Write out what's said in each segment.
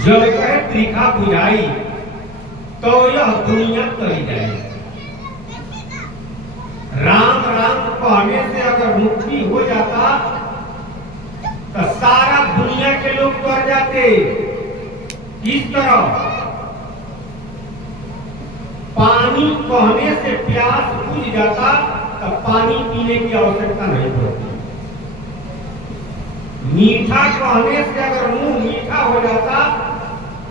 जब कहे त्रिखा बुझाई तो यह दुनिया कही जाए। राम राम कहने से अगर मुक्ति हो जाता तो सारा दुनिया के लोग कर जाते। इस तरह पानी कहने से प्यास बुझ जाता तो पानी पीने की आवश्यकता नहीं पड़ती। मीठा कहने से अगर मुंह मीठा हो जाता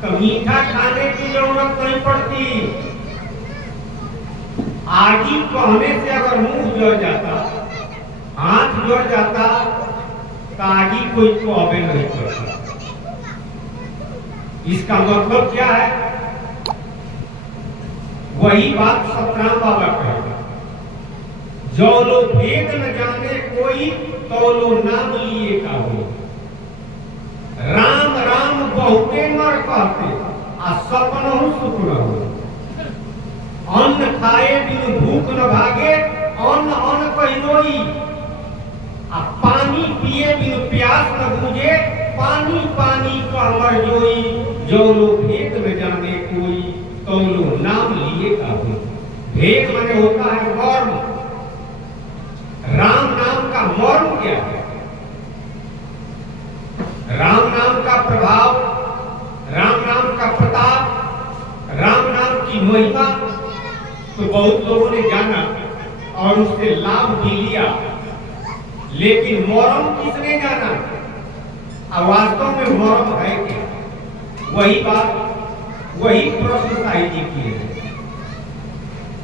तो मीठा खाने की जरूरत नहीं पड़ती। आगी कहने से अगर मुंह जल जाता, हाथ जल जाता तो आगी कोई कहबे नहीं करता। इसका मतलब क्या है? वही बात सतराम बाबा कहेगा, जो लो भेद न जाने कोई तो लो नाम लिए का हो। राम राम बहुते नर कहते आ सपनहु सुख न हो। अन्न खाए बिनु भूख न भागे, अन्न अन्न कहिनोई। आ पानी पिए बिनु प्यास न बुझे, पानी पानी का मर जोई। जो लो भेद न जाने कोई तो लो नाम लिए का हो। भेद माने होता है मर्म। राम नाम का मर्म क्या है? राम नाम का प्रभाव, राम नाम का प्रताप, राम नाम की महिमा तो बहुत लोगों ने जाना और उससे लाभ भी लिया, लेकिन मर्म किसने जाना? वास्तव में मर्म है क्या? वही बात, वही प्रश्न साईं जी की है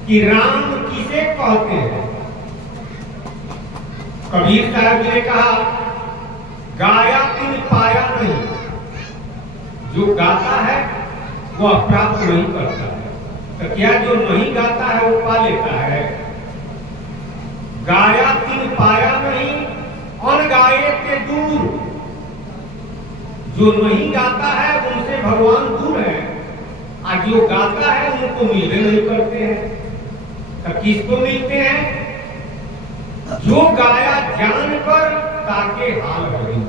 कि राम किसे कहते हैं। कबीर साहब जी ने कहा, गाया तिन पाया नहीं। जो गाता है वह प्राप्त नहीं करता है, तो क्या जो नहीं गाता है वो पा लेता है? गाया तिन पाया नहीं, अनगाए के दूर। जो नहीं गाता है उनसे भगवान दूर है, और जो गाता है उनको मिलने नहीं करते हैं। तो किसको मिलते हैं? जो गाया जानकर ताके हाल भरी।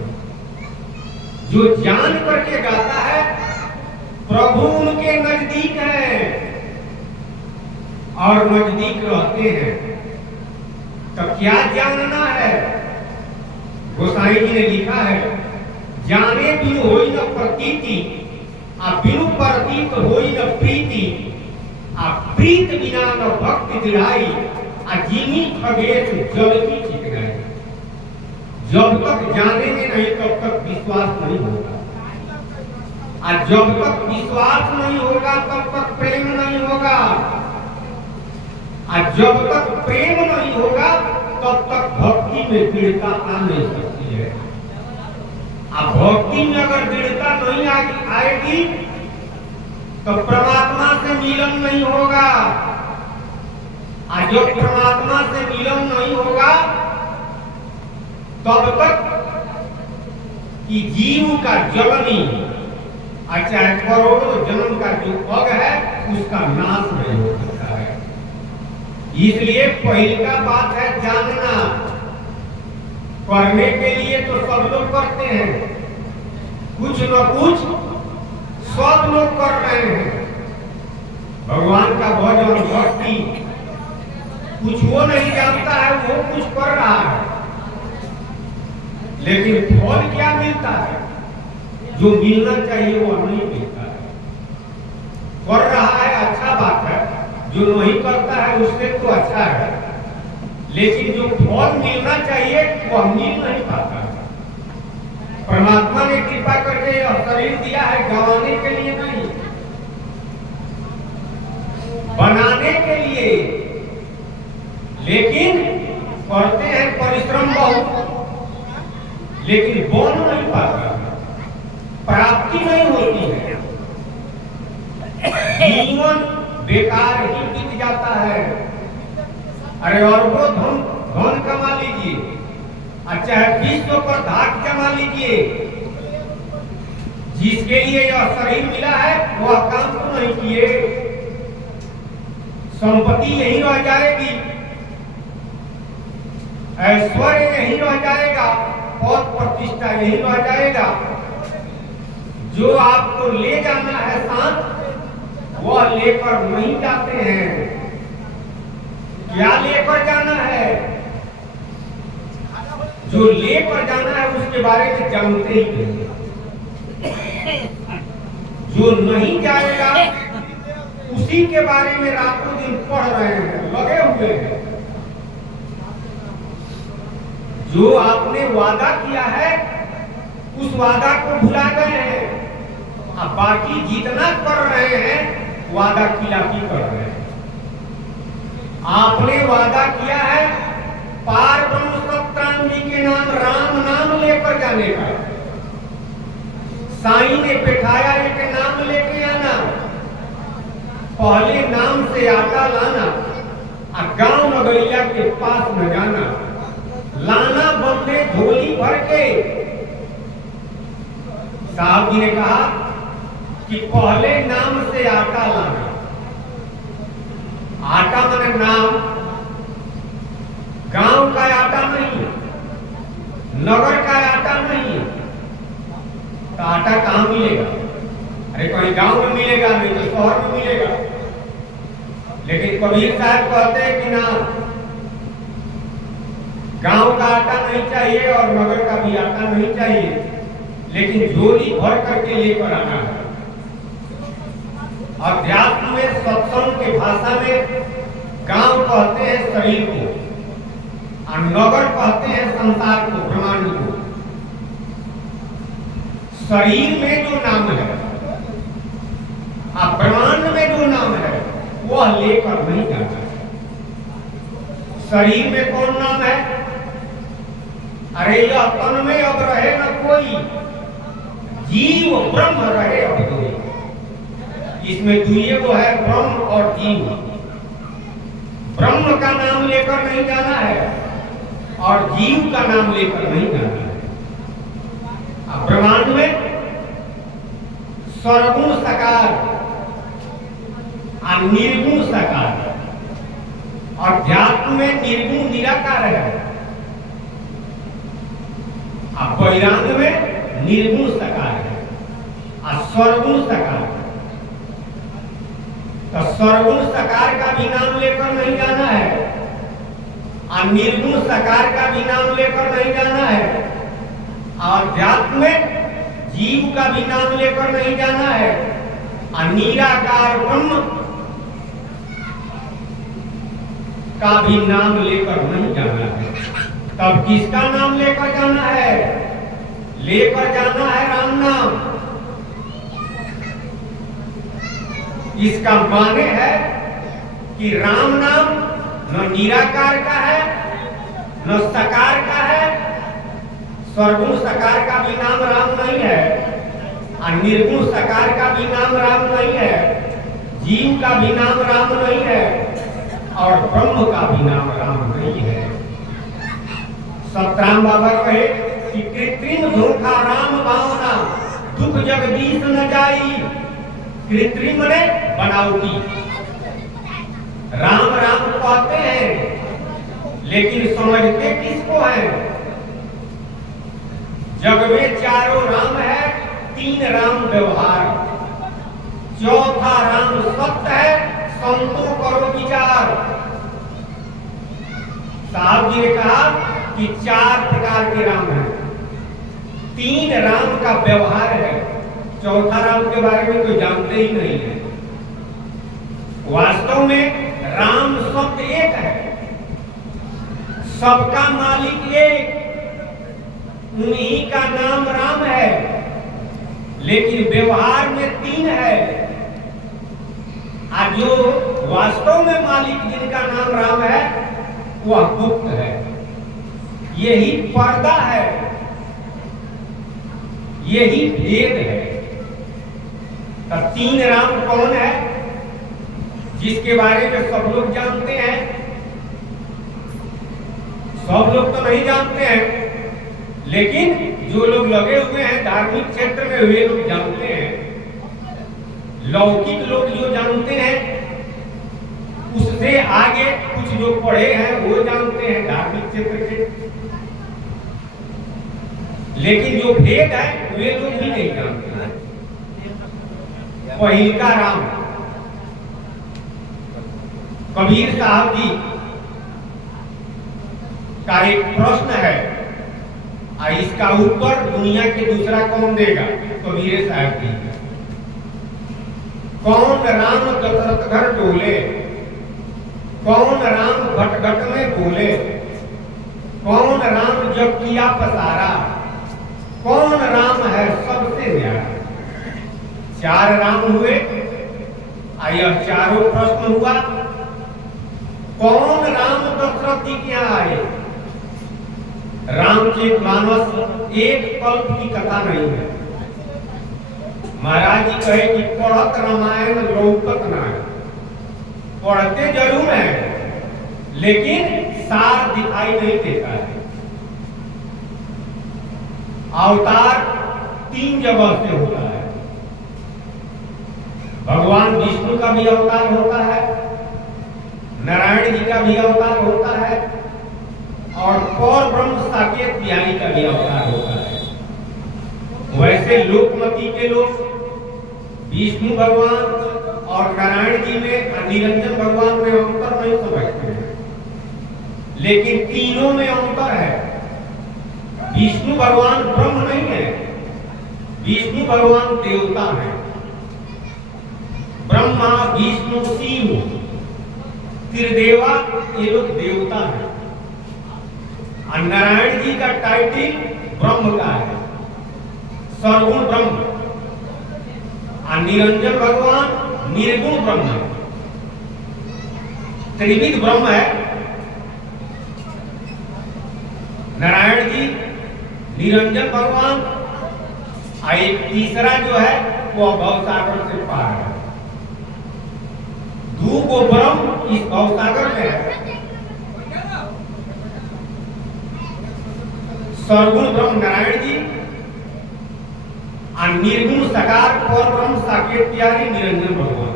जो जान करके गाता है प्रभु उनके नजदीक है और नजदीक रहते हैं। तो क्या जानना है? गोसाई जी ने लिखा है, जाने बिनु होई न प्रतीति, आ बिनु प्रतीत होई न प्रीति, आ प्रीत बिना न भक्ति दिलाई, आ जिनी खगेश जल की चिकनाई। जब तक जानेंगे नहीं तब तक विश्वास नहीं होगा, और जब तक विश्वास नहीं होगा तब तक प्रेम नहीं होगा, और जब तक प्रेम नहीं होगा तब तक भक्ति में दृढ़ता आ नहीं सकती है। अब भक्ति में अगर दृढ़ता नहीं आएगी तो परमात्मा से मिलन नहीं होगा, और जब परमात्मा से मिलन नहीं होगा तब तक कि जीव का जलनी, चाहे करोड़ों जन्म का जो अग है उसका नाश नहीं हो सकता है। इसलिए पहली का बात है जानना। करने के लिए तो सब लोग करते हैं, कुछ न कुछ सब लोग कर रहे हैं। भगवान का भजन भक्ति कुछ वो नहीं जानता है, वो कुछ कर रहा है, लेकिन फल क्या मिलता है? जो मिलना चाहिए वो नहीं मिलता है। कर रहा है अच्छा बात है, जो नहीं करता है उससे तो अच्छा है, लेकिन जो फल मिलना चाहिए वह मिल नहीं पाता। परमात्मा ने कृपा करके यह शरीर दिया है गंवाने के लिए नहीं, बनाने के लिए, लेकिन करते हैं परिश्रम बहुत, लेकिन बन नहीं पाता, प्राप्ति नहीं होती है। जीवन बेकार ही बीत जाता है। अरे और वो धन कमा लीजिए, चाहे विश्व पर धाक जमा लीजिए, जिसके लिए यह शरीर मिला है वह काम तो नहीं किए, संपत्ति यही रह जाएगी, ऐश्वर्य यही रह जाएगा, पद प्रतिष्ठा यही रह जाएगा। जो आपको ले जाना है साथ वह लेकर नहीं जाते हैं। क्या लेकर जाना है? जो लेकर जाना है उसके बारे में जानते ही नहीं। जो नहीं जाएगा उसी के बारे में रातों दिन पढ़ रहे हैं, लगे हुए हैं। जो आपने वादा किया है उस वादा को भुला गए हैं। अब बाकी जितना कर रहे हैं वादा खिलाफी कर रहे हैं। आपने वादा किया है पार ब्रह्म सत्यानंद जी के नाम राम नाम लेकर जाने का। साईं ने बैठाया एक नाम लेके आना, पहले नाम से आटा लाना और गांव नगरिया के पास न जाना, लाना बदले झोली भर के। साहब जी ने कहा कि पहले नाम से आटा लाना। आटा माने नाम, गांव का आटा नहीं, नगर का आटा नहीं। तो आटा कहां मिलेगा? अरे कहीं गांव में मिलेगा, नहीं तो शहर में मिलेगा। लेकिन कबीर साहब कहते हैं कि ना, गांव का आटा नहीं चाहिए और नगर का भी आटा नहीं चाहिए, लेकिन झोली भर करके लेकर आना है। अध्यात्म में सत्संग के भाषा में गांव कहते हैं शरीर को और नगर कहते हैं संसार को, ब्रह्मांड को। शरीर में जो नाम है और ब्रह्मांड में जो नाम है वह लेकर नहीं जाना है। शरीर में कौन नाम है? अरे यह तन में अब रहे न कोई, जीव ब्रह्म रहे अब कोई। इसमें दुइये वो है, ब्रह्म और जीव। ब्रह्म का नाम लेकर नहीं जाना है और जीव का नाम लेकर नहीं जाना है। ब्रह्मांड में सर्वगुण साकार और निर्गुण साकार, और अध्यात्म में निर्गुण निराकार है, और वैराग्य में निर्गुण साकार है और सर्वगुण साकार है। तो सर्वगुण साकार का भी नाम लेकर नहीं जाना है और निर्गुण साकार का भी नाम लेकर नहीं जाना है, और अध्यात्म में जीव का भी नाम लेकर नहीं जाना है, और निराकार ब्रह्म का भी नाम लेकर नहीं जाना है। तब किसका नाम लेकर जाना है? लेकर जाना है राम नाम। इसका माने है कि राम नाम न निराकार का है न साकार का है। सर्वगुण साकार का भी नाम राम नहीं है और निर्गुण साकार का भी नाम राम नहीं है, जीव का भी नाम राम नहीं है और ब्रह्म का भी नाम राम नहीं है। सतराम बाबा कहे कि कृत्रिम धोखा राम भावना दुख जगदीश न जाई। कृत्रिम ने बनावटी, राम राम कहते हैं लेकिन समझते किसको है? जग में चारों राम है, तीन राम व्यवहार, चौथा राम सत्य है, संतों करो विचार। साहब जी ने कहा कि 4 प्रकार के राम हैं, 3 राम का व्यवहार है, चौथा राम के बारे में तो जानते ही नहीं है। वास्तव में राम शब्द एक है, सबका मालिक एक, उन्हीं का नाम राम है, लेकिन व्यवहार में 3 है। आज जो वास्तव में मालिक जिनका नाम राम है वह गुप्त है, यही पर्दा है, यही भेद है। तो 3 राम कौन है जिसके बारे में सब लोग जानते हैं? सब लोग तो नहीं जानते हैं, लेकिन जो लोग लगे हुए हैं धार्मिक क्षेत्र में वे लोग जानते हैं। लौकिक लोग जो जानते हैं उससे आगे कुछ लोग पढ़े हैं वो जानते हैं धार्मिक क्षेत्र के, लेकिन जो भेद है वे लोग भी नहीं जानते हैं। पहिलका राम। कबीर साहब जी का एक प्रश्न है और इसका उत्तर दुनिया के दूसरा कौन देगा? कबीर साहब जी। कौन राम दशरथ घर डोले, कौन राम घट घट में बोले, कौन राम जब किया पसारा, कौन राम है सबसे न्यारा। चार राम हुए, यह चारों प्रश्न हुआ। कौन राम दशरथ जी क्या आए? रामचरितमानस एक कल्प की कथा नहीं है। महाराज जी कहे कि पढ़त रामायण लौकत ना है। पढ़ते जरूर है लेकिन सार दिखाई नहीं देता है। अवतार तीन जगह से होता है। भगवान विष्णु का भी अवतार होता है, नारायण जी का भी अवतार होता है और पर ब्रह्म साकेत बिहारी का भी अवतार होता है। वैसे लोकमती के लोग विष्णु भगवान और नारायण जी में निरंजन भगवान में अंतर नहीं समझते हैं, लेकिन तीनों में अंतर है। विष्णु भगवान ब्रह्म नहीं है, विष्णु भगवान देवता है। ब्रह्मा विष्णु शिव त्रिदेवा ये लोग देवता है। और नारायण जी का टाइटिल ब्रह्म का है, सर्वगुण ब्रह्म। और निरंजन भगवान निर्गुण ब्रह्म है, त्रिविध ब्रह्म है। नारायण जी, निरंजन भगवान और एक तीसरा जो है वो भवसागर से पार है। दो को ब्रह्म इस भवसागर में है। सर्वगुण ब्रह्म नारायण जी और निर्गुण साकार पर ब्रह्म साकेत प्यारी निरंजन भगवान।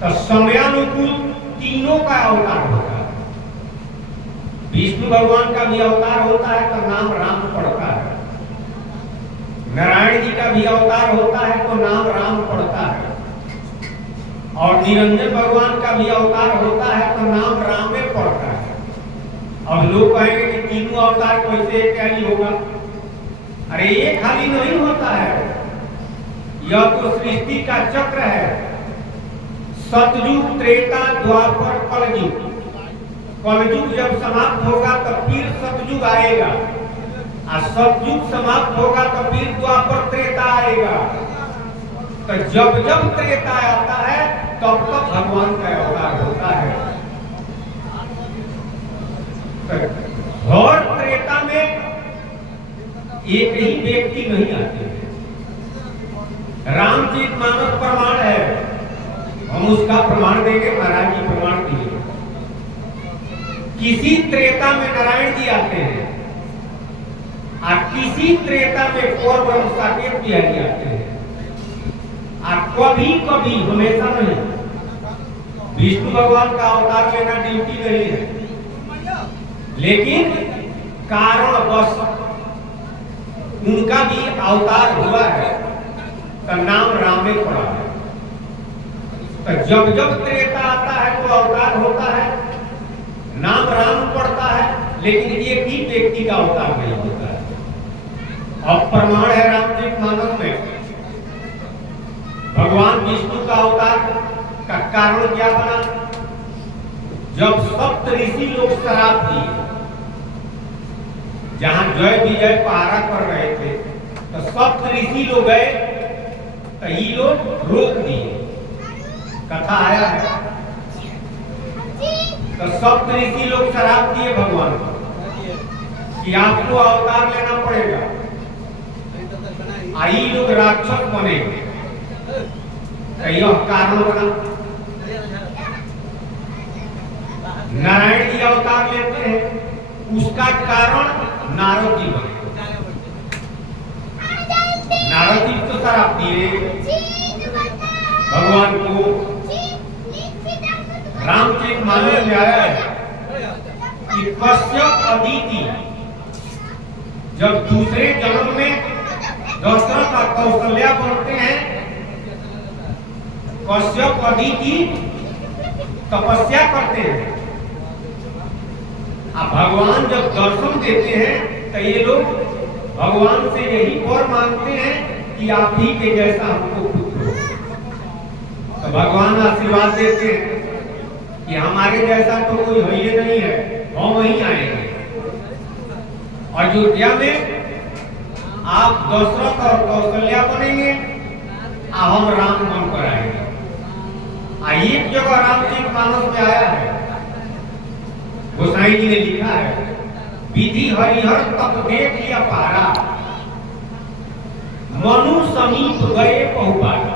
तो समयानुकूल तीनों का अवतार होता है। विष्णु भगवान का भी अवतार होता है तो नाम राम पड़ता है। नारायण जी का भी अवतार होता है तो नाम राम पड़ता है। और निरंजन भगवान का भी अवतार होता है तो नाम राम में पड़ता है। अब लोग कहेंगे कि तीनों अवतार कैसे क्या नहीं होगा? अरे ये खाली नहीं होता है, यह तो सृष्टि का चक्र है। सतयुग, त्रेता, द्वापर, कलयुग। कलयुग जब समाप्त होगा तो फिर सतयुग आएगा और सतयुग समाप्त होगा तो फिर द्वापर त्रेता आएगा। तो जब जब त्रेता आता है तब तक भगवान का अवतार होता है। और त्रेता में एक ही व्यक्ति नहीं आते हैं। रामचरितमानस प्रमाण है, हम उसका प्रमाण देंगे। महाराज जी प्रमाण दिए। किसी त्रेता में नारायण जी आते हैं और किसी त्रेता में पर ब्रह्म साकेत बिहारी आते हैं। और कभी कभी, हमेशा नहीं। विष्णु भगवान का अवतार लेना ड्यूटी नहीं है, लेकिन कारणवश उनका भी अवतार हुआ है तो नाम राम में पड़ा है। तो जब जब त्रेता आता है तो अवतार होता है, नाम राम पड़ता है, लेकिन एक ही व्यक्ति का अवतार नहीं होता है। अब प्रमाण है रामचरितमानस में भगवान विष्णु का अवतार का कारण क्या बना? जब सप्त ऋषि लोग शराब दिए, जहां जय विजय पहरा कर रहे थे, तो सप्त ऋषि लोग गए तो ये लोग रोक दिए। कथा आया है। तो सप्त ऋषि लोग शराब दिए भगवान को कि आपको अवतार लेना पड़ेगा, आई लोग राक्षस बनेंगे। तो यह कारण बना। नारायण जी अवतार लेते हैं, उसका कारण नारद जी बने। नारद जी तो शराब दिए भगवान को। रामचरितमानस में आया है कि कश्यप अदिति जब दूसरे जन्म में दशरथ और कौशल्या बनते हैं कश्यप अदिति तपस्या करते हैं। अब भगवान जब दर्शन देते हैं तो ये लोग भगवान से यही वर मांगते हैं कि आप ही के जैसा हमको पुत्र हो। तो भगवान आशीर्वाद देते हैं कि हमारे जैसा तो कोई है ही नहीं है, हम वहीं आएंगे। अयोध्या में आप दशरथ और कौशल्या बनेंगे, हम राम बनकर आएंगे। एक जगह रामचरित मानस में आया है, गोसाई जी ने लिखा है, विधि हरिहर तप देख लिया पारा, मनु समीप गए पहुबारा।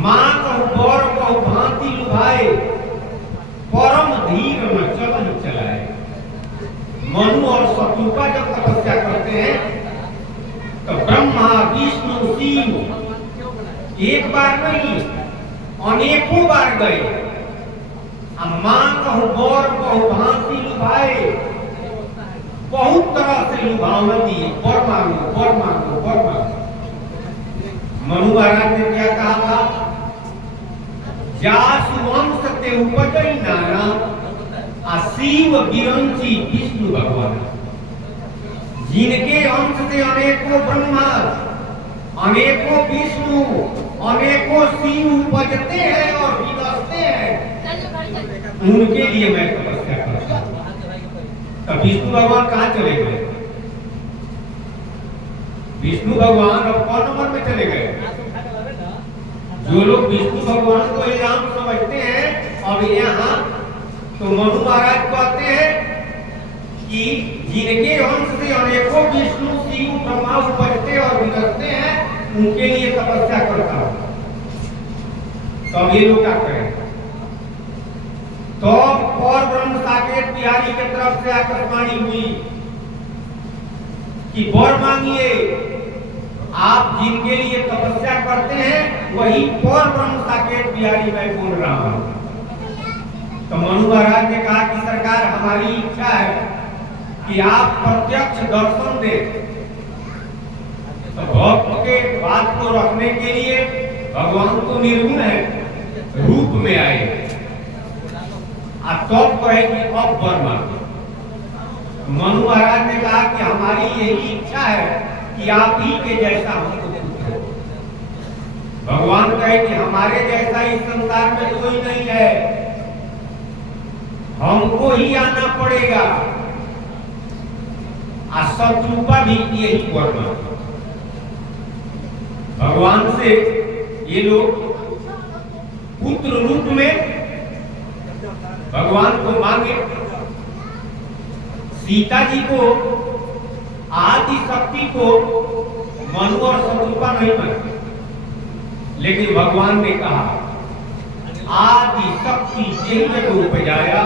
मां कहु बर कहु भांति लुभाए, परम धीर न चलन चलाए। मनु और शत्रुपा जब तपस्या करते हैं तो ब्रह्मा विष्णु शिव एक बार नहीं अनेकों बार गए। मां कहु बर कहु भांति लुभाए, बहुत तरह से लुभावना दिए, बर मांगो बर मांगो बर मांगो। मनु महाराज ने क्या कहा था, जासु वंश ते उपजई नाना, शिव विरंची विष्णु भगवान। जिनके अंश से अनेकों ब्रह्मा, अनेकों विष्णु, अनेकों शिव उपजते हैं और विनसते हैं, उनके लिए मैं तपस्या करता हूं। तो विष्णु भगवान कहां चले गए? विष्णु भगवान अब कौन नंबर में चले गए? जो लोग विष्णु भगवान को ही राम समझते हैं, और यहाँ तो मनु महाराज कहते हैं कि जिनके अंश से अनेकों विष्णु शिव ब्रह्मा उपजते और विनसते हैं, उनके लिए तपस्या करता हूं। तब ये लोग क्या करें? तो और ब्रह्म साकेत बिहारी की तरफ से आकाशवाणी हुई कि वर मांगिए, आप जिनके लिए तपस्या करते हैं वही और ब्रह्म साकेत बिहारी मैं बोल रहा हूं। तो मनु महाराज ने कहा कि सरकार हमारी इच्छा है कि आप प्रत्यक्ष दर्शन दें। तो भक्त के बात को रखने के लिए भगवान तो निर्गुण है, रूप में आए, तो कहे कि अब वर मांगो। मनु महाराज ने कहा कि हमारी यही इच्छा है कि आप ही के जैसा हमको पुत्र हो। भगवान कहे कि हमारे जैसा इस संसार में कोई नहीं है, हमको ही आना पड़ेगा। शत्रुपा भी यही वर मांगे। भगवान से ये लोग पुत्र रूप में भगवान को मांगे। सीता जी को, आदि शक्ति को मनु और शत्रुपा नहीं मांगे, लेकिन भगवान ने कहा आदि शक्ति जेहि जग उपजाया,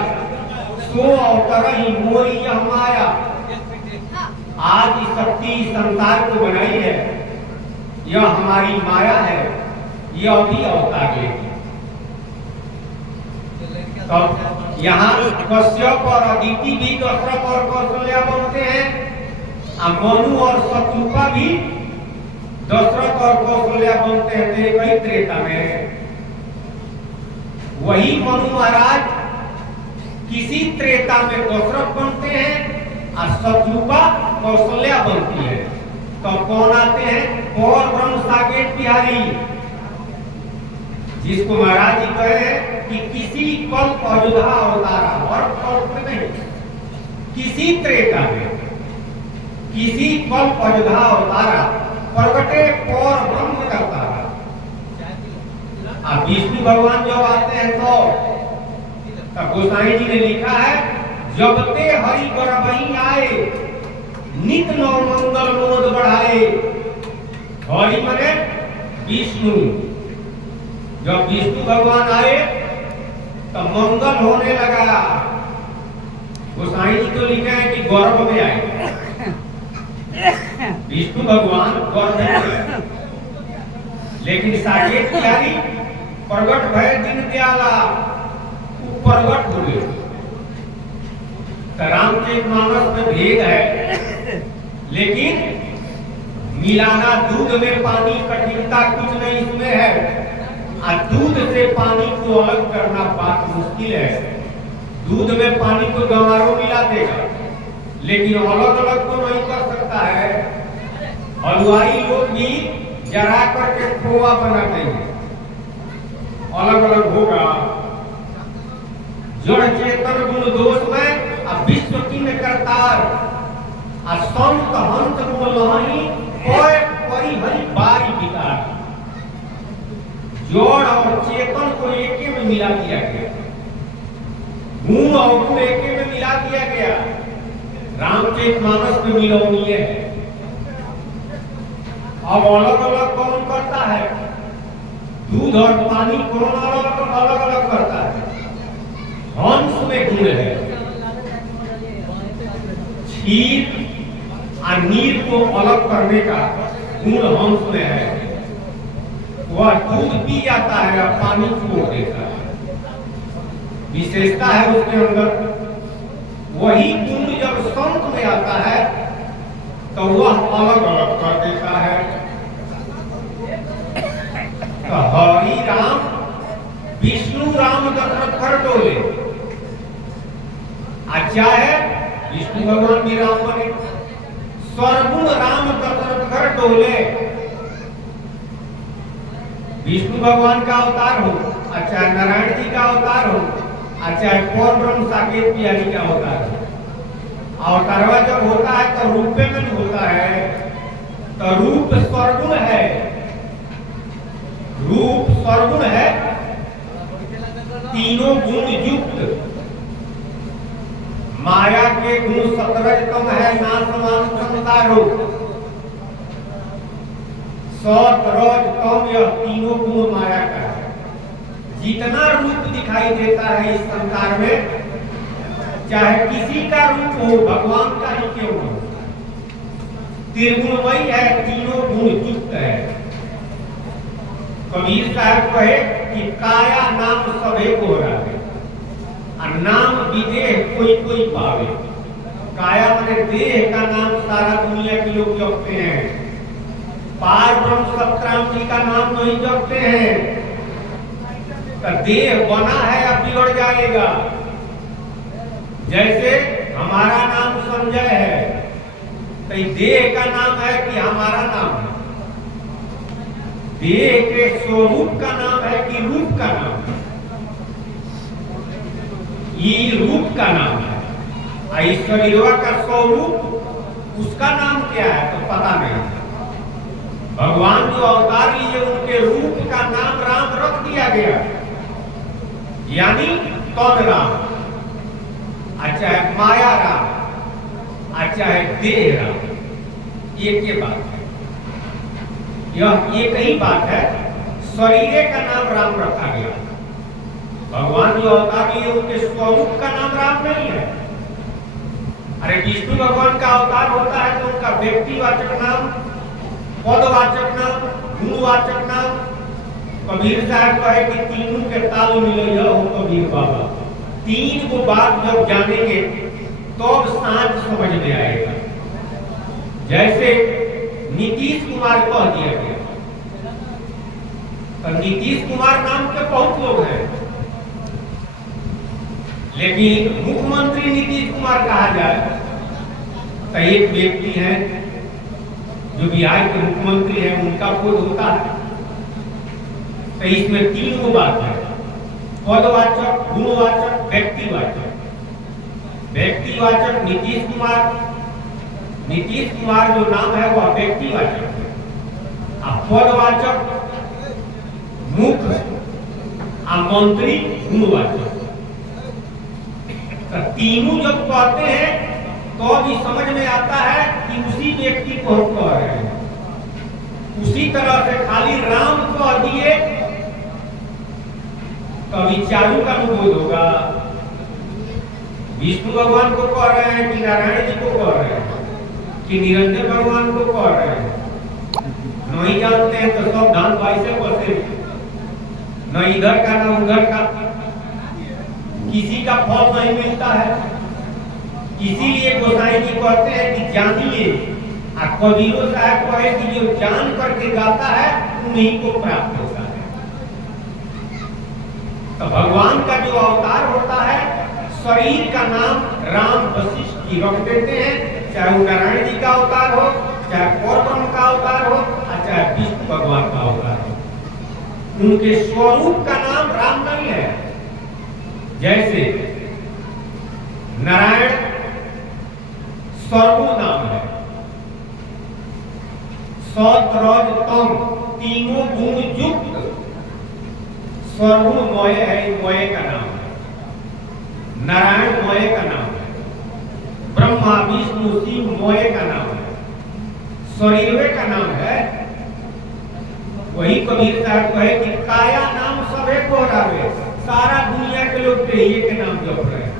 सो अवतरहि मोहि यह माया। आदि शक्ति संसार को बनाई है, यह हमारी माया है, यह भी अवतार लेगी। तब यहाँ कश्यप और अदिति भी दशरथ और कौशल्या बनते हैं, मनु और शत्रुपा भी दशरथ और कौशल्या बनते हैं। तो कई त्रेता में वही मनु महाराज किसी त्रेता में दशरथ बनते हैं और शत्रुपा कौशल्या बनती है। तो कौन आते हैं? और ब्रह्म साकेत बिहारी, जिसको महाराज जी कहे कि किसी कल्प अयोध्या अवतारा, और कल्प में नहीं, किसी त्रेता में किसी कल्प अयोध्या अवतारा प्रगटे और ब्रह्म करता है। अब विष्णु भगवान जब आते हैं तो गोसाई जी ने लिखा है, जब ते हरि बरबही आए, नित नौ मंगल मोद बढ़ाए। हरि मने विष्णु। जब विष्णु भगवान आए तो मंगल होने लगा। गोसाई जी तो लिखे हैं कि गर्भ में आए, विष्णु भगवान गर्भ में, लेकिन साकेत बिहारी प्रगट भय दिन दयाला, प्रगट हो गए। रामचरित मानस में भेद है, लेकिन मिलाना दूध में पानी कठिनता कुछ नहीं इसमें है। और दूध से पानी को अलग करना बात मुश्किल है। दूध में पानी को गंवारों मिला देगा, लेकिन अलग अलग तो नहीं कर सकता है। हलवाई लोग भी जरा करके खोआ बनाते हैं, अलग अलग होगा। जड़ चेतन गुण दोष में अब विश्व की में करतार संत हंत गुण लहनी कोई परी हरि बारी विकार। जड़ और चेतन को एके में मिला दिया गया, गुण और गुण एके में मिला दिया गया। रामचरितमानस में मिलौनीय है। अब अलग अलग कौन करता है? दूध और पानी कौन अलग अलग करता है? हंस में गुण है। क्षीर और नीर को अलग करने का गुण हंस में है। वह दूध पी जाता है और पानी छोड़ देता है, विशेषता है उसके अंदर। वही गुण जब संत में आता है तो वह अलग अलग कर देता है। तो हरि राम विष्णु राम दशरथ कर डोले। अच्छा है विष्णु भगवान भी राम बने, सर्वगुण राम दशरथ कर डोले। विष्णु भगवान का अवतार हो, अच्छा नारायण जी का अवतार हो, अच्छा कौन ब्रह्म साकेत बिहारी का अवतार हो। अवतारवा जब होता है तो रूप में नहीं होता है, तो रूप सर्वगुण है। रूप सर्वगुण है, तीनों गुण युक्त। माया के गुण 17 है, नासमान संसारो। सत रज तम यह तीनों गुण माया का है। जितना रूप दिखाई देता है इस संसार में, चाहे किसी का रूप हो, भगवान का ही क्यों हो, त्रिगुणमयी है, तीनों गुण युक्त है। कबीर साहब कहे कि काया नाम सभे को रहा है, और नाम विदेह कोई कोई पावे। काया माने देह का नाम सारा दुनिया के लोग जपते हैं, पार ब्रह्म सतराम जी का नाम नहीं जपते हैं। तो देह बना है अब बिगड़ जाएगा। जैसे हमारा नाम संजय है, तो देह का नाम है कि हमारा नाम है? देह के स्वरूप का नाम है कि रूप का नाम है? ये रूप का नाम है। ईश्वरीय का स्वरूप उसका नाम क्या है तो पता नहीं। भगवान जो अवतार लिए उनके रूप का नाम राम रख दिया गया, यानी तद राम। अच्छा है माया राम, अच्छा है देह राम। एक ही बात है, यह एक ही बात है। शरीर का नाम राम रखा गया। भगवान जो अवतार लिए उनके स्वरूप का नाम राम नहीं है। अरे विष्णु भगवान का अवतार होता है तो उनका व्यक्तिवाचक नाम, पदवाचक नाम, गुणवाचक नाम। कबीर साहब कहे कि तीनों के ताल मिले हो कबीर बाबा। तीन को बात जब जानेंगे तो सांझ समझ में आएगा। जैसे नीतीश कुमार कह दिया गया, तो नीतीश कुमार नाम के बहुत लोग हैं, लेकिन मुख्यमंत्री नीतीश कुमार कहा जाए तो एक व्यक्ति है जो बिहार के मुख्यमंत्री है, उनका पद होता है। तो इसमें तीन को बात है, पदवाचक, गुणवाचक, व्यक्तिवाचक। व्यक्तिवाचक नीतीश कुमार जो नाम है वह व्यक्तिवाचक है। अब पदवाचक मुख्य और मंत्री गुणवाचक। तो तीनों जब कहते हैं तो अभी समझ में आता है कि उसी व्यक्ति को हम कह रहे हैं। उसी तरह से खाली राम कह दिए कभी चारू का अनुबोध होगा। विष्णु भगवान को कह रहे हैं कि नारायण जी को कह रहे हैं कि निरंजन भगवान को कह रहे हैं, नहीं जानते हैं तो सब धान भाई से बसे, न इधर का न उधर का, किसी का फल नहीं मिलता है। इसीलिए गोसाई जी कहते हैं कि जानिए, और कबीरों साहब कहे कि जो जान करके गाता है उन्हीं को प्राप्त होता है। तो भगवान का जो अवतार होता है, शरीर का नाम राम वशिष्ठ जी रख देते हैं, चाहे वो नारायण जी का अवतार हो, चाहे परब्रह्म का अवतार हो, चाहे विष्णु भगवान का अवतार हो। उनके स्वरूप का नाम राम नहीं है। जैसे नारायण सर्वो नाम है, सत रज तम तीनों गुण युक्त सर्वमय है, मय का नाम है। नारायण मय का नाम है, ब्रह्मा विष्णु शिव मय का नाम है, शरीरवे का नाम है। वही कबीर साहब कहे कि काया नाम सबे को रावे, सारा दुनिया के लोग देहिए के नाम जप रहे हैं।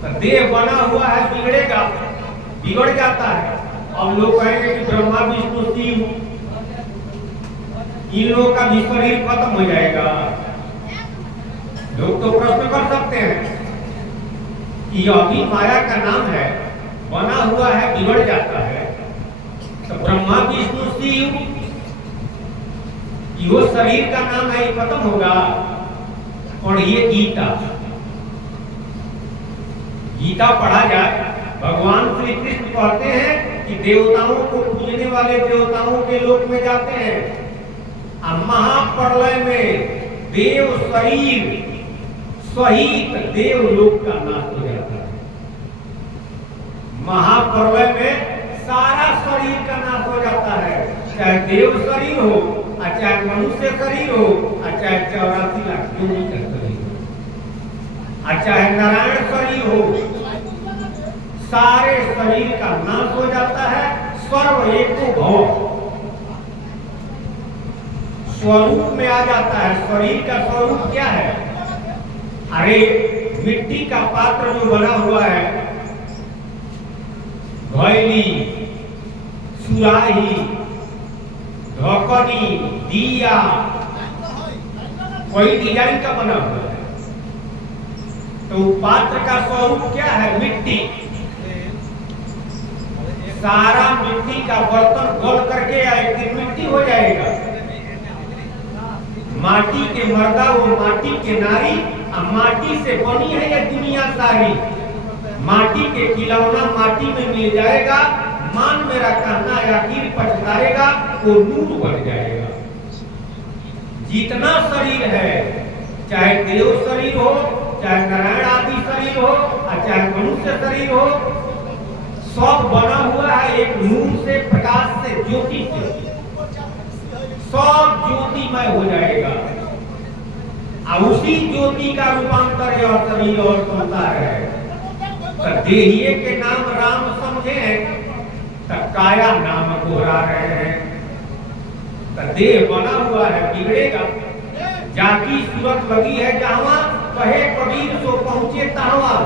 तो देह बना हुआ है, बिगड़ेगा, बिगड़ जाता है। अब लोग कहेंगे कि ब्रह्मा विष्णु शिव, इन लोगों का भी शरीर खत्म हो जाएगा। लोग तो प्रश्न कर सकते हैं कि यह भी माया का नाम है, बना हुआ है, बिगड़ जाता है, तो ब्रह्मा विष्णु शिव यो शरीर का नाम है, ये खत्म होगा। और ये गीता पढ़ा जाए, भगवान श्री कृष्ण कहते हैं कि देवताओं को पूजने वाले देवताओं के लोक में जाते हैं। महाप्रलय में देव शरीर सहित देवलोक का नाश हो जाता है। महाप्रलय में सारा शरीर का नाश हो जाता है, चाहे देव शरीर हो, चाहे मनुष्य शरीर हो, चाहे 84 लाख योनि का शरीर हो, चाहे नारायण शरीर हो, सारे शरीर का नाश हो जाता है। सर्व एको भव स्वरूप में आ जाता है। शरीर का स्वरूप क्या है? अरे मिट्टी का पात्र जो बना हुआ है, घैली, सुराही, ढकनी, दिया, कोई डिजाइन का बना हुआ है, तो पात्र का स्वरूप क्या है? मिट्टी। सारा मिट्टी का बर्तन गल करके एक दिन मिट्टी हो जाएगा। माटी के मर्दा वो माटी के नारी, माटी से बनी है ये दुनिया सारी। माटी के खिलौना माटी में मिल जाएगा, मान मेरा कहना आखिर पछताएगा, वो नूर बन जाएगा। जितना शरीर है, चाहे देव शरीर हो, चाहे नारायण आदि शरीर हो, चाहे मनुष्य शरीर हो, सब बना हुआ है एक नूर से, प्रकाश से, ज्योति से। सब ज्योतिमय हो जाएगा, और उसी ज्योति का रूपांतर यह शरीर और संसार है। तो देहिए के नाम राम समझे, तो काया नाम दोहरा रहे हैं। तो देह बना हुआ है, बिगड़ेगा। जाकी सूरत लगी है जहां, कहे कबीर सो पहुंचे तहां।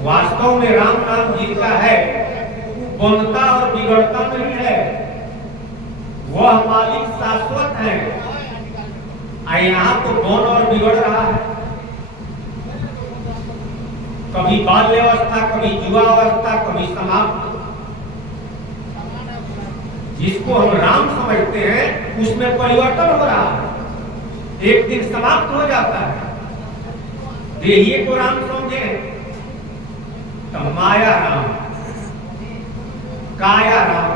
वास्तव में राम नाम जिनका है, बनता और बिगड़ता नहीं है, वह मालिक शाश्वत है। यहाँ तो बन और बिगड़ रहा है, कभी बाल्यावस्था, कभी युवावस्था, कभी समाप्त। जिसको हम राम समझते हैं उसमें परिवर्तन हो रहा है, एक दिन समाप्त हो जाता है। देहिए को राम समझे तो माया राम, काया राम,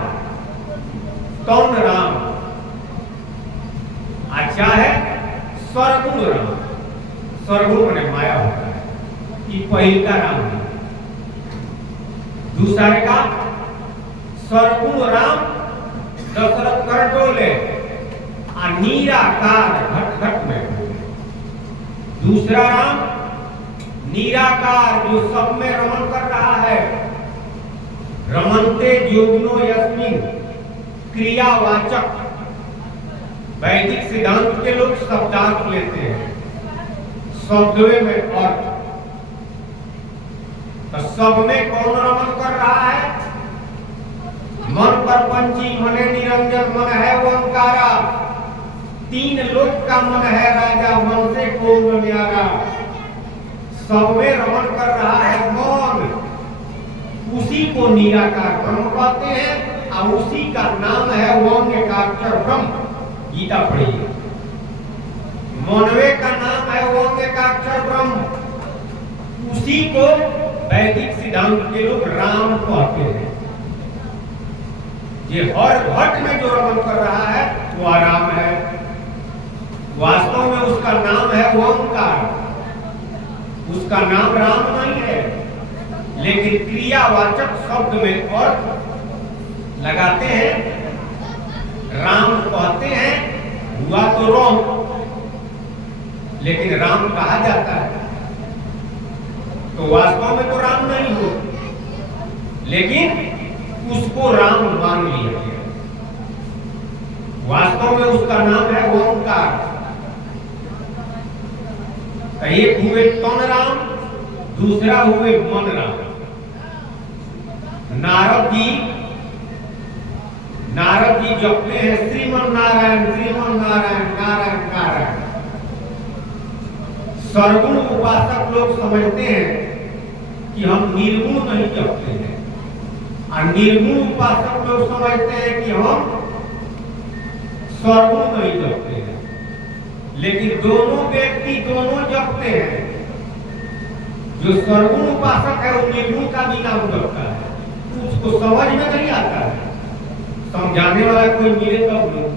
कौन राम, अच्छा है सर्वगुण राम। सर्वगुण ने माया होता है, कि पहल का राम है। दूसरे का सर्वगुण राम दशरथ कर डोले, निराकार घट घट में। दूसरा राम निराकार जो सब में रमन कर रहा है। रमनते योगनो यस्मिन, क्रियावाचक। वैदिक सिद्धांत के लोग शब्दार्थ लेते हैं, शब्दवे में अर्थ। तो सब में कौन रमन कर रहा है? मन पर पंची मने निरंजन, मन है ओंकारा। तीन लोक का मन है राजा, मन से कौन न्यारा। सब में रमन कर रहा है मन, उसी को निराकार ब्रह्म कहते हैं, और उसी का नाम है वंग का अक्षर ब्रह्म। गीता पढ़िए, मनवे का नाम है वंग अक्षर ब्रह्म, उसी को वैदिक सिद्धांत के लोग राम कहते हैं। ये हर घट में जो रमन कर रहा है वो राम है। वास्तव में उसका नाम है ओंकार, उसका नाम राम नहीं है, लेकिन क्रियावाचक शब्द में अर्थ लगाते हैं, राम कहते हैं, हुआ तो रोम, लेकिन राम कहा जाता है। तो वास्तव में तो राम नहीं हो, लेकिन उसको राम मान लिया गया। वास्तव में उसका नाम है ओंकार। एक हुए तन राम, दूसरा हुए मन राम। नारद जी जपते हैं श्रीमन नारायण श्रीमन नारायण नारायण नारायण। सर्वगुण उपासक लोग समझते हैं कि हम निर्गुण नहीं जपते हैं, और निर्गुण उपासक लोग समझते हैं कि हम सर्वगुण नहीं जपते हैं। लेकिन दोनों व्यक्ति दोनों जपते हैं। जो सर्वगुण उपासक है वो निर्गुण का भी नाम जपता है, उसको समझ में नहीं आता है, समझाने वाला कोई मिले तब नहीं।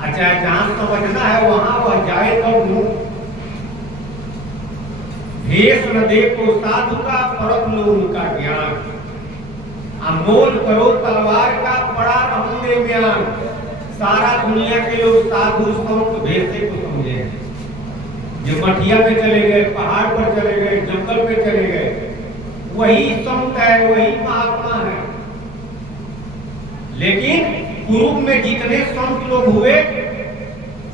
अच्छा, जहां समझना है वहां वह जाए तब नहीं। भेष न देखो साधु का, परख लो उनका ज्ञान। अमोल करो तलवार का, पड़ा रहूंगे ज्ञान। सारा दुनिया के लोग साधु संत भेषे को समझे हैं। जो मठिया में चले गए, पहाड़ पर चले गए, जंगल में चले गए, वही संत है, वही महात्मा है। लेकिन पूर्व में जितने संत लोग हुए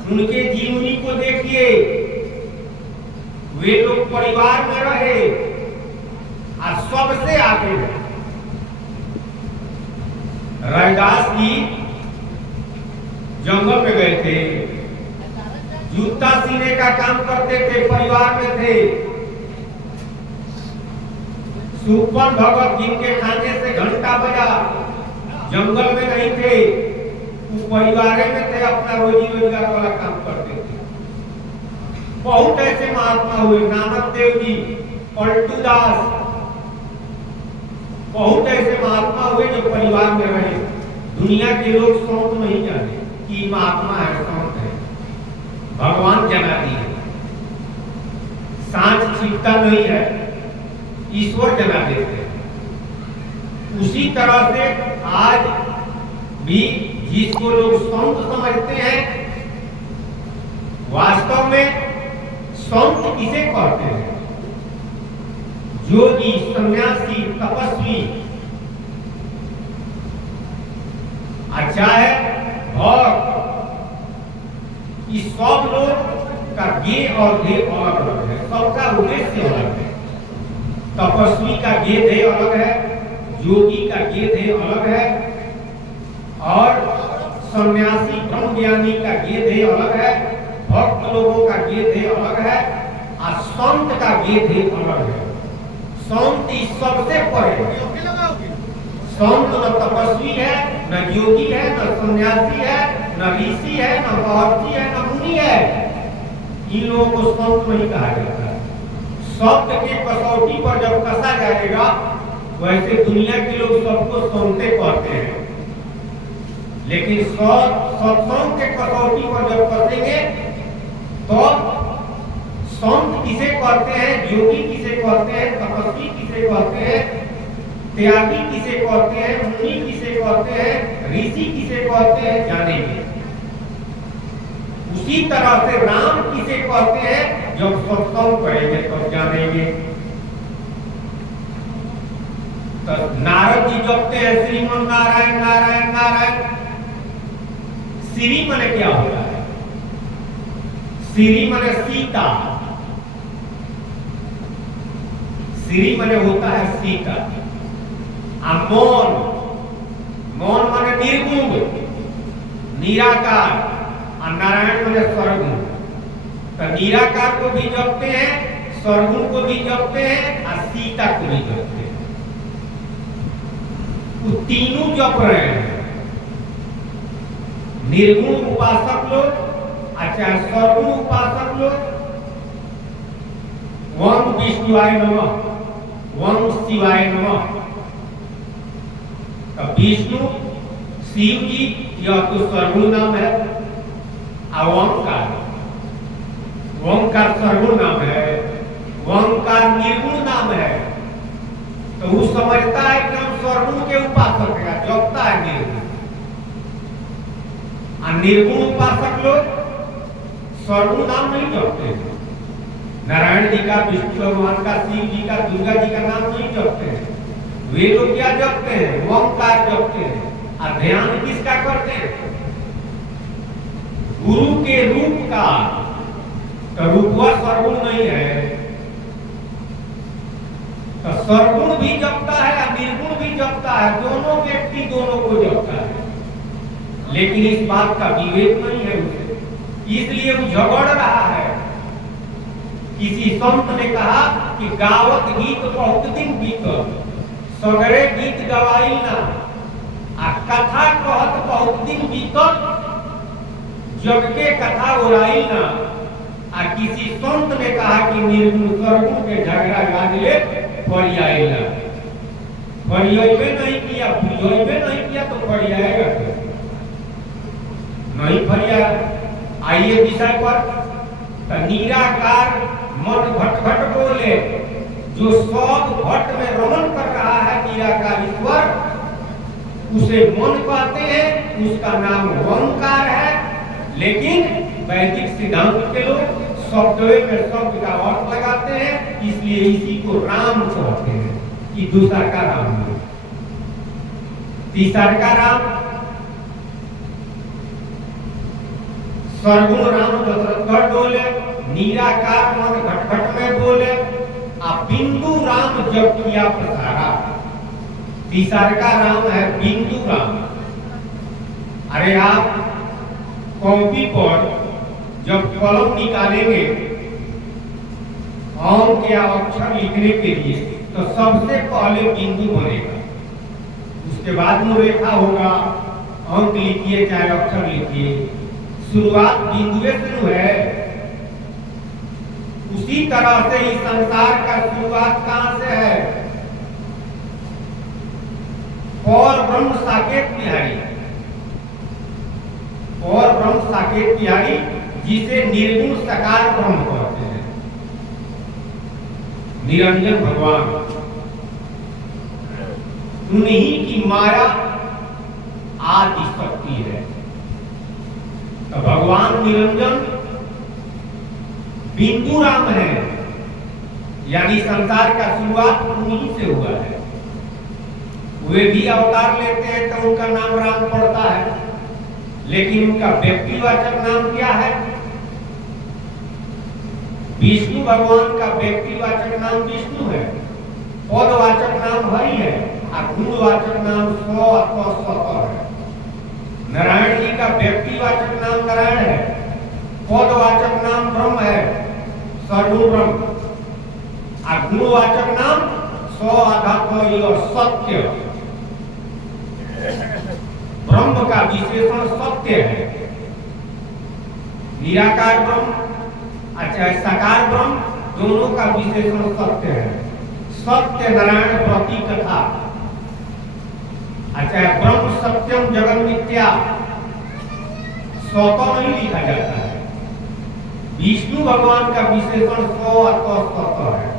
उनके जीवनी को देखिए। वे लोग परिवार में रहे और सबसे आगे रहे। रैदास जी जंगल में गए थे, जूता सीने का काम करते थे, परिवार में थे। सुपन भगत जिनके खाने से घंटा बजा, जंगल में नहीं थे, वो परिवार में थे, अपना रोजी रोजगार वाला काम करते थे। बहुत ऐसे महात्मा हुए, नानक देव जी, पलटू दास, बहुत ऐसे महात्मा हुए जो परिवार में रहे। दुनिया के लोग संत नहीं जाने कि महात्मा है, संत है, भगवान जना दिए। सांच छिपता नहीं है, ईश्वर जना देते हैं। उसी तरह से आज भी जिसको लोग संत समझते हैं, वास्तव में संत किसे कहते हैं? योगी, सन्यासी, तपस्वी, अच्छा है भक्त, इस सब लोग का गे और ध्येय अलग अलग है, सबका उद्देश्य अलग है। तपस्वी का गे ध्येय अलग है, योगी का गे ध्येय अलग है, और सन्यासी ब्रह्म ज्ञानी का गे ध्येय अलग है, भक्त लोगों का गे ध्येय अलग है, और संत का गे ध्येय अलग है। संत इस सबसे परे। संत न तपस्वी है, न योगी है, न सन्यासी है, न ऋषि है, न महर्षि है, न मुनि है। इन लोगों को संत नहीं कहा जाता। शब्द के कसौटी पर जब कसा जाएगा, वैसे दुनिया के लोग सबको संते कहते हैं, लेकिन सत्संग के कसौटी पर जब कसेंगे तो संत किसे कहते हैं, योगी किसे कहते हैं, तपस्वी किसे कहते हैं, त्यागी किसे कहते हैं, मुनि किसे कहते हैं, ऋषि किसे कहते हैं, जानेंगे। उसी तरह से राम किसे कहते हैं, जब सत्संग करेंगे तब जानेंगे। तो नारद जी जपते हैं श्रीमन नारायण नारायण नारायण। श्री माने क्या होता है? श्री माने सीता, श्री माने होता है सीता। मौन, मौन माने निर्गुण, निराकार, और नारायण माने सर्वगुण। तो निराकार को भी जपते हैं, सर्वगुण को भी जपते हैं, और सीता को भी जपते हैं। वो तीनों जप रहे हैं। निर्गुण उपासक लोग, अच्छा सर्वगुण उपासक लोग, ओम विष्णुवाय नमः, ओम शिवाय नमः। तो विष्णु शिव जी यह तो सर्वगुण नाम है। ओंकार, ओंकार सर्वगुण नाम है, ओंकार निर्गुण नाम है। तो वो समझता है कि हम सर्वगुण के उपासक है, जपता है निर्गुण। और निर्गुण उपासक लोग सर्वगुण नाम नहीं जपते। नारायण जी का, विष्णु भगवान का, शिव जी का, दुर्गा जी का नाम नहीं जपते हैं। वे लोग क्या जपते हैं? ओंकार जपते हैं। और ध्यान किसका करते हैं? गुरु के रूप का। तो रूपवा सर्वगुण नहीं है। तो सर्वगुण भी जपता है और निर्गुण भी जपता है, दोनों व्यक्ति दोनों को जपता है। लेकिन इस बात का विवेक नहीं है उसे, इसलिए वो झगड़ रहा है। किसी संत ने कहा कि गावत गीत बहुत दिन बीतल, सगरे गीत गवाई ना, आ कथा कहत बहुत दिन बीतल, जग के कथा उड़ाई ना। आ किसी संत ने कहा कि निर्गुण सर्वगुण के झगड़ा गाजले फरियाएगा। फरियाएबे नहीं किया, बुझाएबे नहीं किया तो फरियाएगा नहीं फरिया। आइए विषय पर। निराकार मन घट बोले, जो सब घट में रमन कर रहा है निराकार ईश्वर, उसे मन कहते हैं, उसका नाम ओंकार है। लेकिन वैदिक सिद्धांत के लोग शब्दों में शब्द का अर्थ लगाते हैं, इसलिए इसी को राम कहते हैं। कि दूसरा का राम है, तीसरा का राम सर्वगुण राम दशरथ बोले, निराकार मन घट में बोले, आ बिंदु राम जब किया प्रसारा। तीसरा का राम है बिंदु राम। अरे आप कॉपी पर जब कलम निकालेंगे अंक या अक्षर लिखने के लिए, तो सबसे पहले बिंदु बनेगा, उसके बाद में रेखा होगा। अंक लिखिए चाहे अक्षर लिखिए, शुरुआत बिंदु से है। उसी तरह से इस संसार का शुरुआत कहां से है? और ब्रह्म साकेत बिहारी, और ब्रह्म साकेत बिहारी जिसे निर्गुण साकार ब्रह्म कहते हैं। निरंजन भगवान, उन्हीं की माया आदि शक्ति है। तो भगवान निरंजन बिंदु राम है, यानी संसार का शुरुआत उन्हीं से हुआ है। वे भी अवतार लेते हैं तो उनका नाम राम पड़ता है, लेकिन उनका व्यक्तिवाचक नाम क्या है? विष्णु भगवान का व्यक्तिवाचक नाम विष्णु है, पदवाचक नाम हरि है, और गुणवाचक नाम स्व अथवा स्वतः है। नारायण जी का व्यक्तिवाचक नाम नारायण है, पदवाचक नाम ब्रह्म है, सर्वगुण ब्रह्म, और गुणवाचक नाम स्व अथवा सत्य। ब्रह्म का विशेषण सत्य है। निराकार ब्रह्म, अच्छा साकार ब्रह्म, दोनों का विशेषण सत्य है। सत्य नारायण प्रति कथा, अच्छा ब्रह्म सत्यम जगन मिथ्या, स्वतः नहीं लिखा जाता है। विष्णु भगवान का विशेषण स्व अथवा स्वतः है।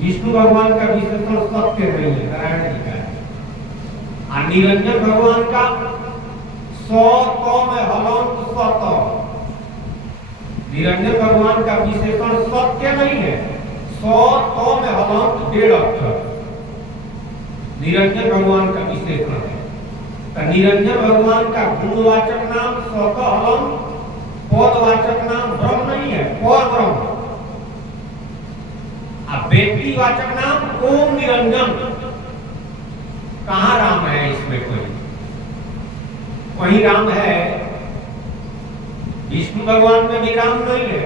विष्णु भगवान का विशेषण सत्य नहीं है, नारायण जी का है। और निरंजन भगवान का में हलंत स्वतः। निरंजन भगवान का विशेषण सत्य नहीं है, में हलंत 1.5 अक्षर निरंजन भगवान का विशेषण है। तो निरंजन भगवान का गुणवाचक नाम स्वतः हलंत, पदवाचक नाम ब्रह्म नहीं है, पर ब्रह्म। व्यक्तिवाचक नाम ओम निरंजन। कहां राम है इसमें? कोई राम है? विष्णु भगवान में भी राम नहीं है,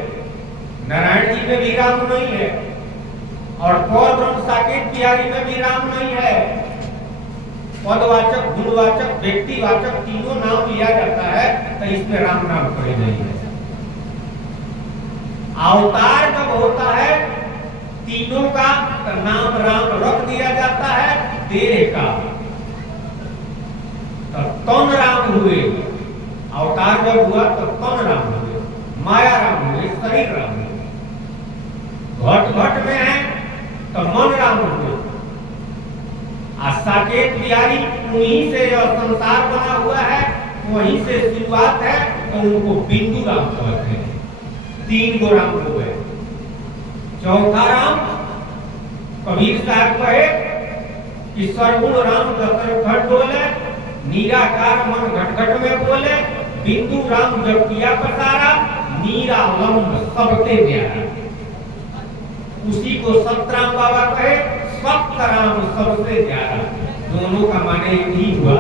नारायण जी में भी राम नहीं है, और पर ब्रह्म साकेत बिहारी में भी राम नहीं है। पदवाचक, गुणवाचक, व्यक्तिवाचक तीनों नाम लिया जाता है, तो इसमें राम नाम कोई नहीं है। अवतार जब होता है तीनों का नाम राम रख दिया जाता है देह का। तो तन राम हुए, अवतार जब हुआ तो तन राम हुए, माया राम हुए, शरीर राम हुए। घट घट में है तो मन राम हुए। साकेत बिहारी उन्हीं से जो संसार बना हुआ है वहीं से शुरुआत है, तो उनको बिंदु राम कहते हैं। 3 गो राम हो गए। चौथा राम कबीर साहब कहे कि सर्वगुण राम घट बोले, निराकार मन घट घट में बोले, बिंदु राम जब किया पसारा, निरालंब सबसे प्यारा। उसी को सतराम बाबा कहे सप्तराम सबसे प्यारा। दोनों का माने एक ही हुआ।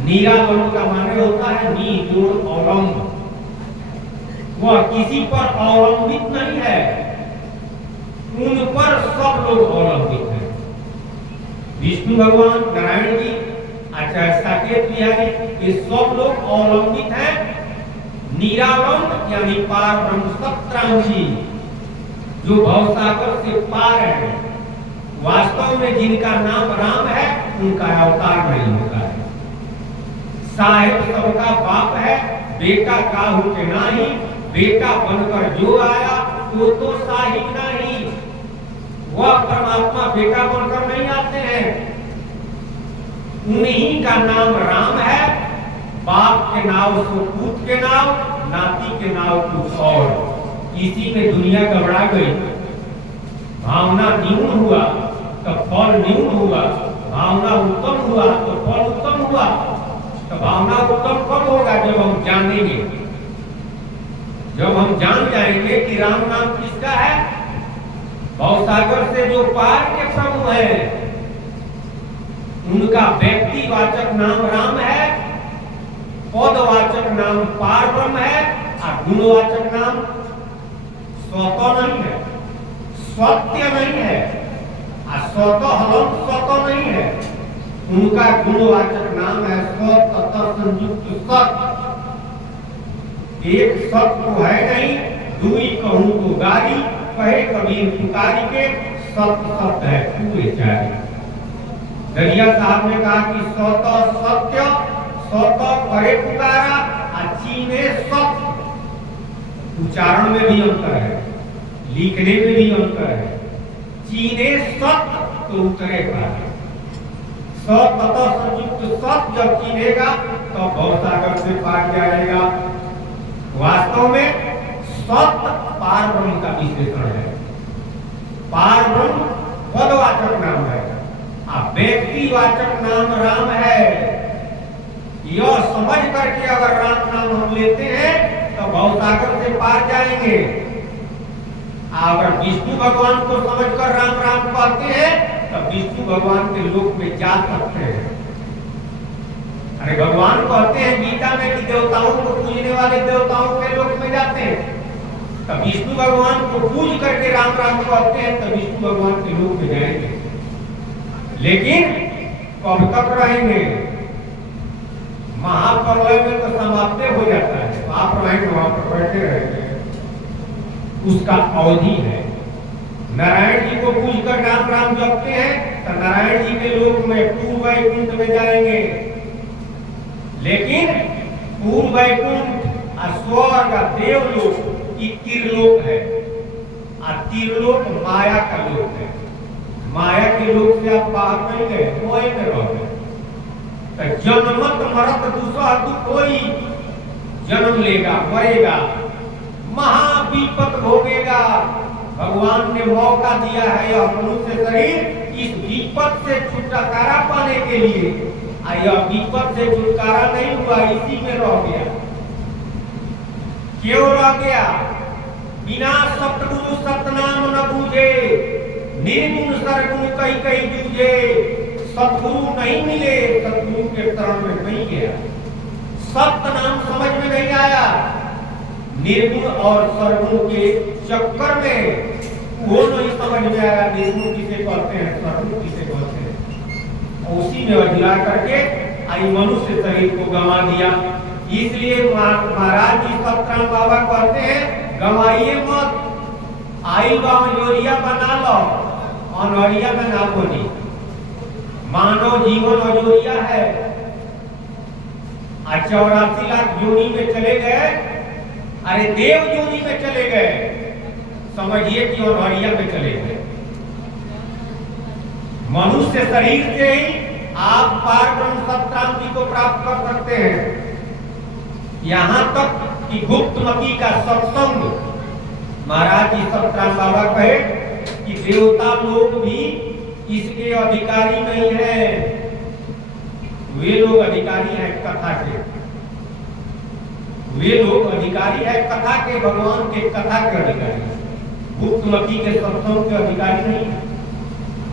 निरालंब का माने होता है नी जोड़ अवलंब, वह किसी पर अवलंबित नहीं है, उन पर सब लोग अवलंबित हैं। विष्णु भगवान, नारायण जी, आचार्य साकेत बिहारी, ये सब लोग अवलंबित हैं। निरालंब यानी पार ब्रह्म सतराम जी जो भवसागर से पार है, वास्तव में जिनका नाम राम है उनका अवतार नहीं होता है। साहेब सबका बाप है, बेटा काहू के नाही, बेटा बनकर जो आया वो तो साहिब नहीं। वह परमात्मा बेटा बनकर नहीं आते हैं, उन्हीं का नाम राम है। बाप के नाव सो पूत के नाव, नाती के नाव कुछ और। इसी में दुनिया घबरा गई। भावना न्यून हुआ तो फल न्यून हुआ, भावना उत्तम हुआ तो फल उत्तम हुआ। तो भावना उत्तम कब होगा? जब हम जानेंगे, जब हम जान जाएंगे कि राम नाम किसका है। भवसागर से जो पार के प्रभु है उनका व्यक्तिवाचक नाम राम है, पदवाचक नाम पार ब्रह्म है, और गुणवाचक नाम स्वतः नहीं है, सत्य नहीं है, स्वतः हलम स्वतः नहीं है। उनका गुणवाचक नाम है सत तथा संयुक्त सत। एक सत तो है नहीं, दुई कहूं तो गारी, कहे कबीर पुकारी के, सत सत है पूरे चारी। दरिया साहब ने कहा कि स्वतः सत्य, स्वतः करे पुकारा, चीने सत। उच्चारण में भी अंतर है, लिखने में भी अंतर है। चीने सत तो उतरे पार, सत तथा संयुक्त सत जब चीनेगा तो भवसागर से पार जाएगा। वास्तव में सत पार ब्रह्म का विशेषण है। पार ब्रह्म पदवाचक नाम है, व्यक्तिवाचक नाम राम है। यह समझ करके अगर राम नाम हम लेते हैं तो भवसागर से पार जाएंगे। अगर विष्णु भगवान को समझकर राम राम कहते हैं तो विष्णु भगवान के लोक में जा सकते हैं। अरे भगवान कहते हैं गीता में कि देवताओं को पूजने वाले देवताओं के लोक में जाते हैं, तो विष्णु भगवान को पूज करके राम राम कहते हैं तो विष्णु भगवान के लोक में जाएंगे। लेकिन कब तक रहेंगे? महाप्रलय में तो समाप्त हो जाता है, आप रहेंगे वहां पर बैठे रहेंगे, उसका अवधि है। नारायण जी को पूज कर राम राम जपते हैं तो नारायण जी के लोक में पूर्व वैकुंठ में जाएंगे। लेकिन पूर्व वैकुंठ स्वर्ग देवलोक की त्रिलोक है, और त्रिलोक माया का लोक है। माया के लोक से आप बाहर नहीं गए, वही में रह गए। तो जन्मत मरत दूसरा दुख कोई, जन्म लेगा मरेगा, महाविपत भोगेगा। भगवान ने मौका दिया है यह मनुष्य शरीर इस विपत से छुटकारा पाने के लिए, और यह विपत से छुटकारा नहीं हुआ, इसी में रह गया। क्यों रह गया? बिना सतगुरु सतनाम न बूझे, निर्गुण सरगुण कई कई जूझे। सतगुरु नहीं मिले, सतगुरु के शरण में नहीं गया, सत्य नाम समझ में नहीं आया। निर्गुण और सरगुण के चक्कर में वो नहीं समझ में आया निर्गुण किसे कहते हैं, सरगुण किसे कहते हैं। उसी में अधुरा करके आई मनुष्य शरीर को गंवा दिया। इसलिए महाराज जी सतराम बाबा कहते हैं गंवाइए मत, आई बा जोरिया बना लो अनोरिया में ना बोली। मानव जीवन अजोरिया है। 84 लाख योनि में चले गए, अरे देव योनि में चले गए, समझिए कि अनोरिया में चले गए। मनुष्य शरीर से ही आप पार ब्रह्म सत्क्रांति को प्राप्त कर सकते हैं। यहां तक कि गुप्तमती का सत्संग, महाराज जी सतराम बाबा कहे कि देवता लोग भी इसके अधिकारी नहीं है। वे लोग अधिकारी हैं कथा के, वे लोग अधिकारी है कथा के, भगवान के कथा के अधिकारी, गुप्तमती के सत्संग के अधिकारी नहीं है।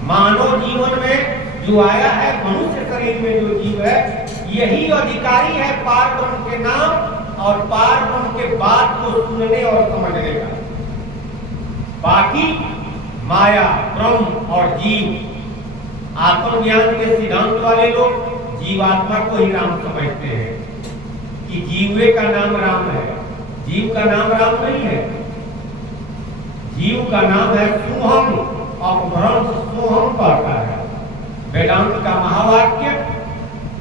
मानव जीवन में जो आया है, मनुष्य शरीर में जो जीव है, यही अधिकारी है पार ब्रह्म के नाम और पार ब्रह्म के बात को सुनने और समझने का। बाकी माया, ब्रह्म और जीव, आत्मज्ञान के सिद्धांत वाले लोग जीवात्मा को ही राम समझते हैं कि जीवे का नाम राम है। जीव का नाम राम नहीं है, जीव का नाम है सोहम, अपभ्रंश सोहम कहता है वेदांत का महावाक्य,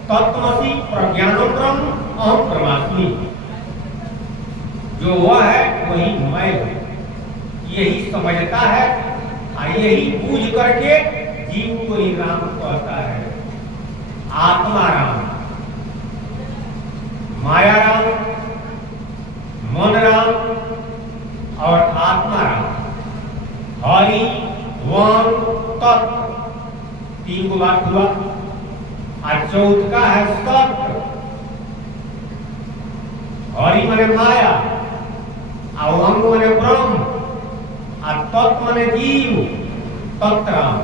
तत्वमसि प्रज्ञानम ब्रह्म अहम ब्रह्मास्मि। जो वह है वही मैं हूं, यही समझता है और यही बूझ करके जीव को ही राम कहता है। आत्मा राम, माया राम, मन राम और आत्मा राम, हरि वन तत्व, 3 गो बात हुआ। और चौथा है सत्य। हरि माने माया, और अंग माने ब्रह्म, और तत्व माने जीव, तत्व राम,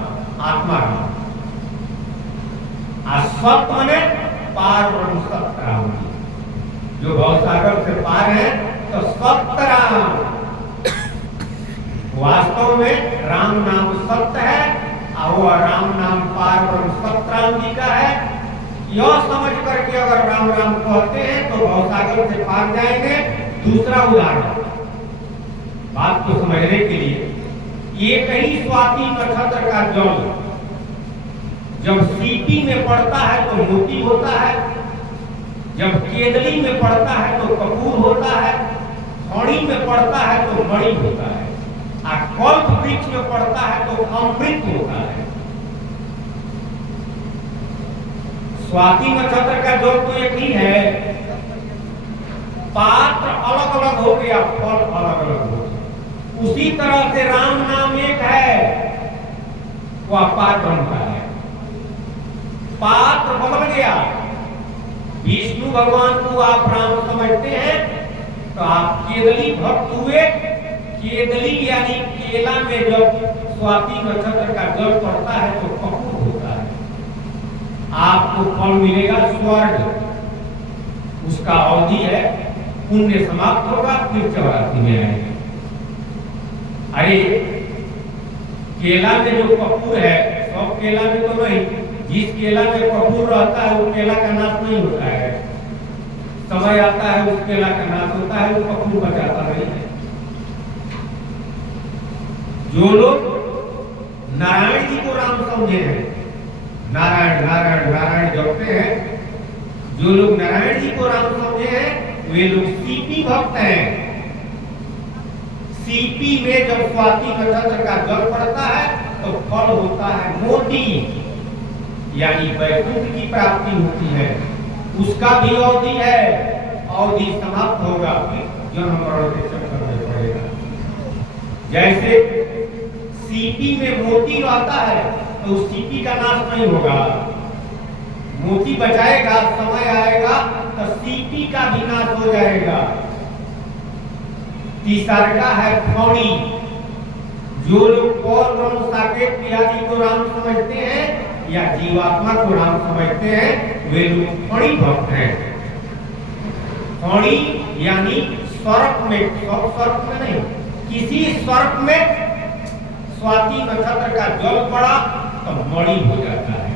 आत्मा राम, और सत्य माने पार ब्रह्म सत्य राम, जो भवसागर से पार है तो सत्य राम। वास्तव में राम नाम सत्य है और वह राम नाम पार ब्रह्म सतराम जी का है। यह समझ करके अगर राम राम कहते हैं तो भवसागर से पार जाएंगे। दूसरा उदाहरण बात को समझने के लिए, ये कहीं स्वाति नक्षत्र का जल जब सीपी में पड़ता है तो मोती होता है, जब केदली में पड़ता है तो कपूर होता है, खड़ी में पड़ता है तो मणि होता है, और कल्प वृक्ष में पड़ता है तो अमृत होता है। स्वाति नक्षत्र का जल तो एक ही है, पात्र अलग अलग हो गया, फल अलग अलग हो गया। उसी तरह से राम नाम एक है, वह पार ब्रह्म का है। पात्र बदल गया, विष्णु भगवान को आप राम समझते हैं तो आप केदली भक्त हुए। केदली यानी केला में जब स्वाति नक्षत्र का जल पड़ता है तो कपूर होता है, आपको फल मिलेगा स्वर्ग। उसका अवधि है, पुण्य समाप्त होगा फिर 84 में आएगा। अरे केला में जो कपूर है, सब केला में तो नहीं, जिस केला में कपूर रहता है वो केला का नाश नहीं होता है। समय आता है उस केला का नाश होता है, वो कपूर बचाता नहीं है। जो लोग नारायण जी को राम समझे हैं, नारायण नारायण नारायण जपते हैं, जो लोग नारायण जी को राम समझे हैं वे लोग सीपी भक्त हैं। सीपी में जब स्वाति नक्षत्र का जल पड़ता है तो फल होता है मोती, यानी वैकुंठ की प्राप्ति होती है। उसका भी अवधि है, अवधि समाप्त होगा फिर जन्म मरण के चक्कर में पड़ेगा। जैसे सीपी में मोती रहता है तो उस सीपी का नाश नहीं होगा, मोती बचाएगा, समय आएगा तो सीपी का भी नाश हो जाएगा। तीसरा है फौड़ी। जो लोग पौर ब्रह्म साकेत आदि को राम समझते हैं या जीवात्मा को राम समझते हैं वे लोग फौड़ी भक्त हैं। फौड़ी यानी सर्प में, सब सर्प में नहीं, किसी सर्प में स्वाति नक्षत्र का जल पड़ा तो मणि हो जाता है।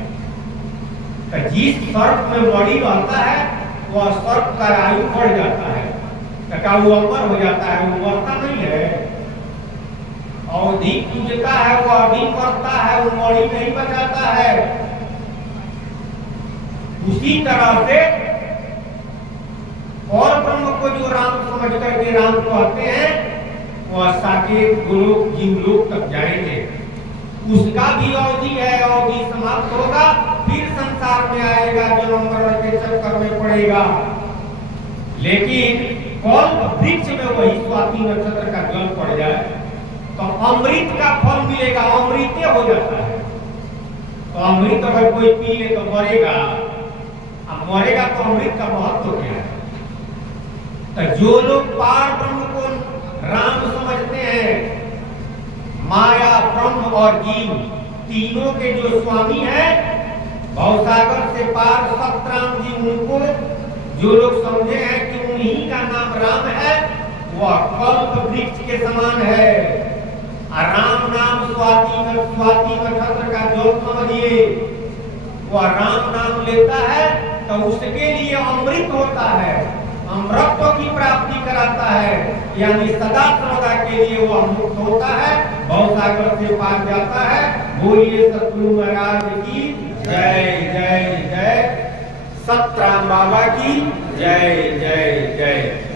तो जिस सर्प में मणि रहता है वह सर्प का आयु बढ़ जाता है, तो वो अमर हो जाता है, वो मरता नहीं है। अवधि पूजता है, वो अभी करता है, वो मौड़ी नहीं बजाता है। उसी तरह से और ब्रह्म को जो राम समझ करके राम कहते हैं, वह साकेत गोलोक जीवलोक तक जाएंगे। उसका भी अवधि है, अवधि समाप्त होगा, फिर संसार में आएगा, जन्म मरण के चक्कर में पड़ेगा। लेकिन कल्प वृक्ष में वही स्वाति नक्षत्र का जल पड़ जाए तो अमृत का फल मिलेगा, अमृत हो जाता है। तो अमृत अगर कोई पी ले तो मरेगा, अब मरेगा तो अमृत का महत्व क्या है? तो जो लोग पार ब्रह्म को राम समझते हैं, माया ब्रह्म और जीव तीनों के जो स्वामी हैं, भवसागर से पार सतराम जी, उनको जो लोग समझे हैं कि उन्हीं का नाम राम है, वह कल्प वृक्ष के समान है। राम नाम स्वाति नक्षत्र का जो समझिए, वह राम नाम लेता है तो उसके लिए अमृत होता है, अमृत की प्राप्ति कराता है, यानी सदा सर्वदा के लिए वो मुक्त होता है, भवसागर से पार जाता है। बोलिए सतगुरु महाराज की जय जय जय, सतराम बाबा की जय जय जय।